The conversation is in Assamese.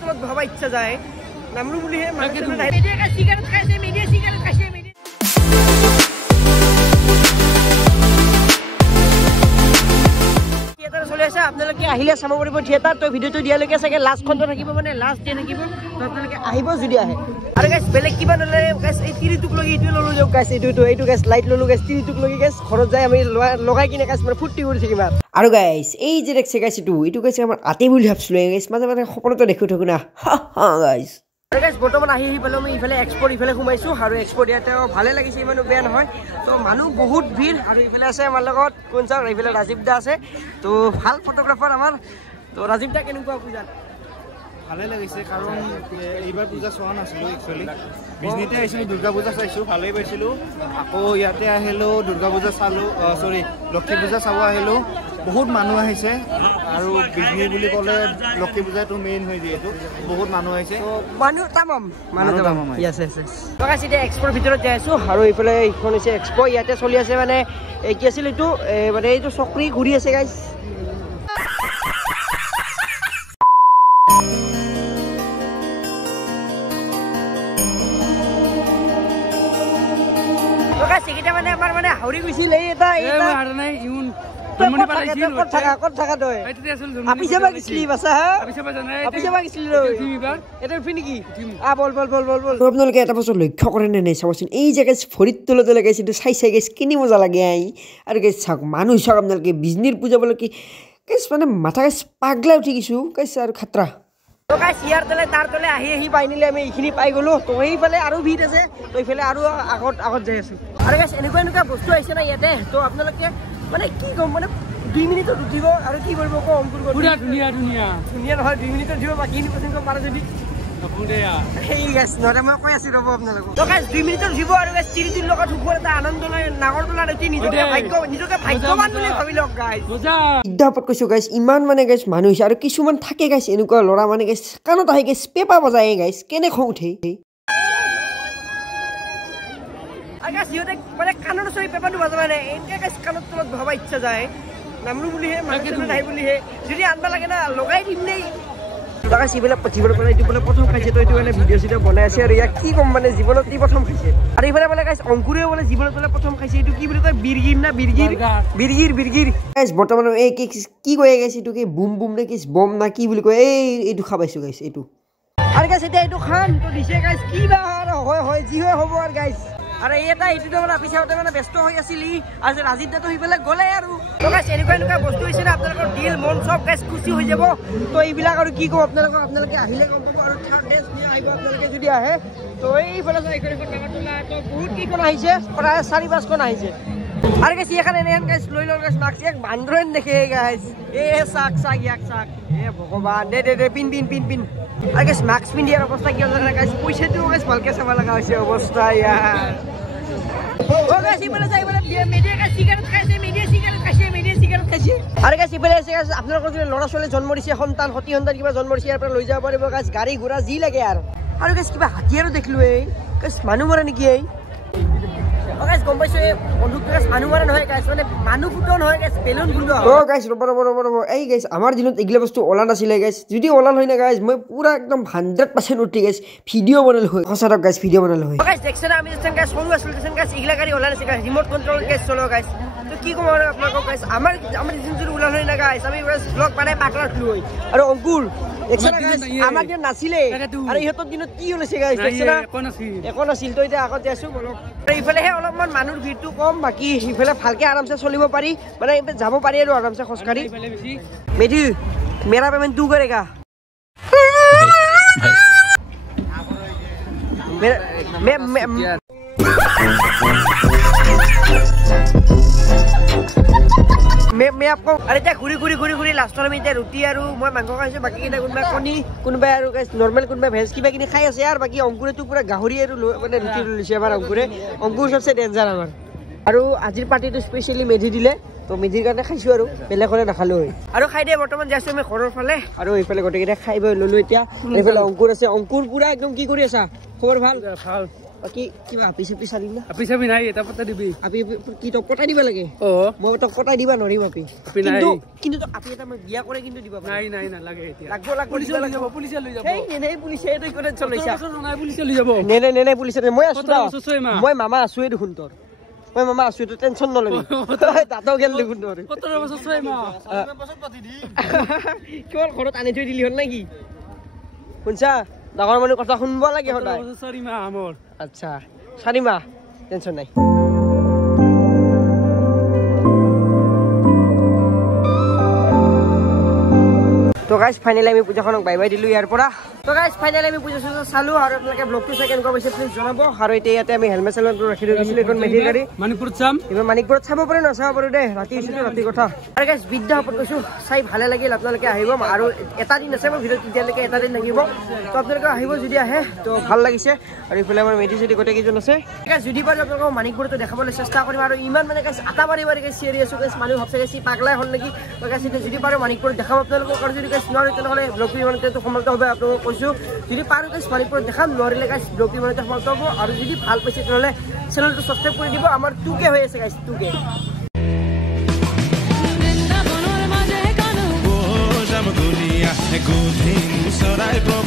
তলত ভবা ইচ্ছা যায় নামৰু বুলিহে মানুহ নাই মিডিয়া সিগাৰেট খাইছে মিডিয়া সিগাৰেট খাইছে মিডিয়া থিয়েটাৰ চলি আছে আপোনালোকে আহিলে চাব পাৰিব থিয়েটাৰ তো ভিডিওটো দিয়ালৈকে চাগে লাষ্ট খণ্ড থাকিব মানে লাষ্ট ডে থাকিব তো আপোনালোকে আহিব যদি আহে আৰু গাইস বেলেগ কিবা নলে গাইস এই তিৰিটোক লগি ইটো ললো যোগ গাইস এইটো গাইস লাইট ললো গাইস তিৰিটোক লগি গাইস ঘৰত যাই আমি লগাই কিনে গাইস মানে ফুৰ্তি কৰি থাকিম আৰু গাইস এই যে দেখছে গাইস এইটো গাইস আমাৰ আতে বুলি ভাবছিলো গাইস মাজে মাজে সপোনতে দেখি থাকো না গাইস আৰু গাইস বৰ্তমান আহি পেলাম আমি ইফালে এক্সপোৰ্ট ইফালে ঘুমাইছো আৰু এক্সপোৰ্ট ইয়াতে ভালে লাগিছে ইমানো বেয়া নহয় তো মানুহ বহুত ভিৰ আৰু ইফালে আছে আমাৰ লগত কোন চাওক ইফালে ৰাজীৱ দা আছে তো ভাল ফটোগ্ৰাফাৰ আমাৰ তো ৰাজীৱ দা কেনেকুৱা পূজা ভালে লাগিছে কাৰণ এইবাৰ পূজা চোৱা নাছিলো একচুৱেলি বিজনেতে আহিছিলো দুৰ্গা পূজা চাইছো ভালেই পাইছিলো আকৌ ইয়াতে আহিলো দুৰ্গা পূজা চালো সৰি লক্ষ্মী পূজা চাব আহিলো বহুত মানুহ আহিছে আৰু বিজনে বুলি ক'লে লক্ষ্মী পূজাটো মেইন হৈ যিহেতু বহুত মানুহ আহিছে মানুহ তামাম য়েছ য়েছ তো গাইস এতিয়া এক্সপোৰ ভিতৰত যাই আছো আৰু এইফালে এইখন হৈছে এক্সপো ইয়াতে চলি আছে মানে কি আছিল এইটো মানে এইটো চক্ৰী ঘূৰি আছে গাইস মানে হাউৰি গৈছিল এই এটা হাৰা নাই ইউন জন্মনি পালাইছিল কত থাকা তই এইতে আছিল আপি যাবা গিছলি বাসা হা আপি যাবা গিছলি ৰ এটা ফিনি কি বল আপোনালোকে এটা বস্তু লক্ষ্য কৰে নে নাই চাবচোন এই জায়গায় ফৰিত তলত লগাইছে তো চাই গাইছ কিনি মজা লাগে আই আৰু গাইছ চাওক মানুহ চাওক আপোনালোকে বিজনেৰ পূজা বলে কি গাইছ মানে মাথা গাইছ পাগলা উঠি গিছো গাইছ আৰু খাতৰা তো গাইছ ইয়াৰ তলে তাৰ তলে আহি পাইনিলে আমি এইখিনি পাই গলো তো এইফালে আৰু ভিৰ আছে তো এইফালে আৰু আগত যাই আছো আৰু গাইছ এনেকুৱা বস্তু আহিছে না ইয়াতে তো আপোনালোকে মানে কি কম মানে 2 মিনিটত উঠিব আৰু কি কৰিব কো অংকুৰ পুৰা ধুনিয়া নহয় 2 মিনিটত উঠিব বাকি 9% পাৰে যদি পুৰেয়া এই গাইছ নৰে মই কৈ আছি ৰব আপোনালোক তো গাইছ 2 মিনিটত উঠিব আৰু গাইছ 30 লগত উঠিবৰ এটা আনন্দ নাই নাগৰ তোলা দেখি নিজকে ভাগ্যৱান বুলি ভাবি লওক গাইছ বুজা ইদাপত কৈছো গাইছ ইমান মানে গাইছ মানুহ হৈছে আৰু কিছুমান থাকে গাইছ এনেকুৱা লৰা মানে গাইছ কাণত আহি গাইছ পেপা বজায় গাইছ কেনে খং উঠে আগাছ ইহঁতে মানে কাণৰ চৰি পেপাৰটো বজাবা নাই এনেকৈ গাইছ কাণত তলত ভবা ইচ্ছা যায় নামৰু বুলিহে মানুহ নাই বুলিহে যদি আনবা লাগে না লগাই দিম নেই লগাই সিবিলাক জীৱনৰ পৰা এইটো বোলে প্ৰথম খাইছে তো এইটো মানে ভিডিঅ' চিডিঅ' বনাই আছে আৰু ইয়াক কি ক'ম মানে জীৱনত ই প্ৰথম খাইছে আৰু এইফালে বোলে গাইছ অংকুৰেও বোলে জীৱনত বোলে প্ৰথম খাইছে এইটো কি বুলি কয় বিৰগিৰ না বিৰগিৰ গাইছ বৰ্তমান এই কি কৈ গাইছ এইটো কি বুম নে কি বম না কি বুলি কয় এইটো খাবাইছো গাইছ এইটো আৰু গাইছ এতিয়া এইটো খাম তো দিছে গাইছ কি বা হয় যি হয় হ'ব আৰু গাইছ আৰু এটা এইটো মানে পিছতে মানে ব্যস্ত হৈ আছিল আজি ৰাজীৱ দাটো সিফালে গ'লে আৰু তো গাইছ এনেকুৱা বস্তু হৈছে না আপোনালোকৰ দিল মন চব গাইছ খুচি হৈ যাব তো এইবিলাক আৰু কি ক'ম আপোনালোকে আহিলে গম পাব আৰু থাৰ্ড ডেজ নিয়ে আহিব আপোনালোকে যদি আহে তো এইফালে তো বহুত কেইখন আহিছে প্ৰায় 4-5খন আহিছে আৰু গাইছ এখানে এনেহেন গাইছ লৈ লওঁ গাইছ মাক্স এক বান্দৰেন দেখে গাইছ চাক ইয়াক চাক ভগৱান দে পিন আৰু গাইছ মাস্ক পিন্ধিয়াৰ অৱস্থা কিয় জানা গাইছ পইচাটো গাইছ ভালকে চাব লগা হৈছে অৱস্থা ইয়াৰ গাইছ ইফালে যাই মানে মিডিয়া সিগাৰেট খাইছে আৰু গাইছ ইফালে আছে গাইছ আপোনালোকৰ যদি ল'ৰা ছোৱালী জন্ম দিছে সন্তান কিবা জন্ম দিছে ইয়াৰ পৰা লৈ যাব পাৰিব গাইছ গাড়ী ঘোঁৰা যি লাগে আৰু গাইছ কিবা হাতীয়াৰো দেখিলো গাইছ মানুহ মৰে নেকি গাইছ গম পাইছো বন্ধুক গাইছ মানুহ মৰা নহয় গাইছ মানে মানুহ ফুটো নহয় গাইছ বেলুন ফুটো গাইছ ৰব এই গাইছ আমাৰ দিনত এইগিলা বস্তু ওলা নাছিলে গাইছ যদি ওলাল হয় না গাইছ মই পুৰা একদম 100% উঠি গাইছ ভিডিঅ' বনালো হয় সঁচাত গাইছ ভিডিঅ' বনালো হয় গাইছ দেখছেন আমি যেন গাইছ সৰু আছিল যেন গাইছ এইগিলা গাড়ী ওলা নাছিল গাইছ ৰিমোট কন্ট্ৰল গাইছ চলো গাইছ তো কি কম আৰু আপোনালোকক গাইছ আমাৰ যদি ওলাল হয় না গাইছ আমি গাইছ ব্লগ বনাই পাকলা উঠলো হয় আৰু অংকুৰ আমাৰ দিনত নাছিলে আৰু ইহঁতৰ দিনত কি ওলাইছে গাইছ দেখছেন একো নাছিল তো এতিয়া আগত যাইছো বলক ইফালেহে অলপমান মানুহৰ ভিৰটো কম বাকি ইফালে ভালকে আৰামছে চলিব পাৰি মানে যাব পাৰি আৰু আৰামছে খোজকাঢ়ি মেধি মেৰা পেমেন্ট তু কৰেগা मैं आपको अरे घूरी लास्टर में रुटी और मैं मांग खाई बाकी क्या कणी कोबा नर्मेल कोबा भेज क्या कि खाई आसे और बाकी अंकुरे तो पूरा गाहरी मैं रुटी লৈছে आम अंकुरे अंकुर सबसे डेंजार आम और आज पार्टी तो स्पेशली मेधि दिले तो मेधिर कारण खाई और बेलेगले नाखालो और खाई दे बर्तमान जाइए मैं घर फाले और ये गोटे खाई ललो अंकुर आसे अंकुर पूरा एकदम की खबर भल বাকি কিবা আপি চুপি চালি না আপি চাবি নাই এটা পতা দিবি আপি কি তোক পতাই দিব লাগে মই তোক পতাই দিবা নৰিম আপি কিন্তু তো আপি এটা মই বিয়া কৰে কিন্তু দিব নাই নাই না লাগে এতিয়া লাগব পুলিচে লৈ যাব এই নেই পুলিচে এটো কৰে চলাইছা নাই পুলিচে লৈ যাব নেই পুলিচে মই আছো মই মামা আছো এই দেখোন তোৰ মই মামা আছো তো টেনশন নলবি তাতো গেল দেখোন তোৰ 17 বছৰ ছয় মাহ কেৱল ঘৰত আনি থৈ দিলি হল নেকি শুনছা ডাঙৰ মানুহ কথা শুনব লাগে সদায় 4 মাহ মোৰ আচ্ছা 4 মাহ টেনশন নাই তো গাইস ফাইনালি আমি পূজাখনক বাই বাই দিলো ইয়াৰ পৰা তো গাইস ফাইনালি আমি পূজা চালু আৰু আপোনালোকে ব্লগটো চাই কেনেকুৱা পাইছে প্লিজ জনাব আৰু এতিয়া ইয়াতে আমি হেলমেট চেলমেটটো ৰাখি দিছিলো এখন মেধিৰ গাড়ী মানিকপুৰত চাম এবাৰ মানিকপুৰত চাব পাৰে নচাব পাৰে দে ৰাতি হৈছিল ৰাতি কথা আৰু গাইস বিদ্যাপত কৈছো চাই ভালে লাগিল আপোনালোকে আহিব আৰু এটা দিন আছে মই ভিডিঅ' তেতিয়ালৈকে এটা দিন থাকিব তো আপোনালোকে আহিব যদি আহে তো ভাল লাগিছে আৰু ইফালে আমাৰ মেধি চেধি গোটেই কেইজন আছে গাইস যদি পাৰে আপোনালোকক মানিকপুৰতো দেখাবলৈ চেষ্টা কৰিম আৰু ইমান মানে গাইস আটা মাৰি গাইস চিৰিয়াছ গাইস মানুহ ভাবছে গাইস পাগলাই হ'ল নেকি তো গাইস যদি পাৰে মানিকপুৰত দেখাম আপোনালোকক আৰু যদি গাইস নোৱাৰে তেনেহ'লে ব্লগটো ইমানতে সমাপ্ত হ'ব আপোনালোকক কৈছো যদি পাৰো গাইস মানিকপুৰত দেখাম নোৱাৰিলে গাইস ব্লগটো ইমানতে সমাপ্ত হ'ব আৰু যদি ভাল পাইছে তেনেহ'লে চেনেলটো সাবস্ক্ৰাইব কৰি দিব আমাৰ 2K হৈ আছে guys 2K Dunia, é good, sorai pro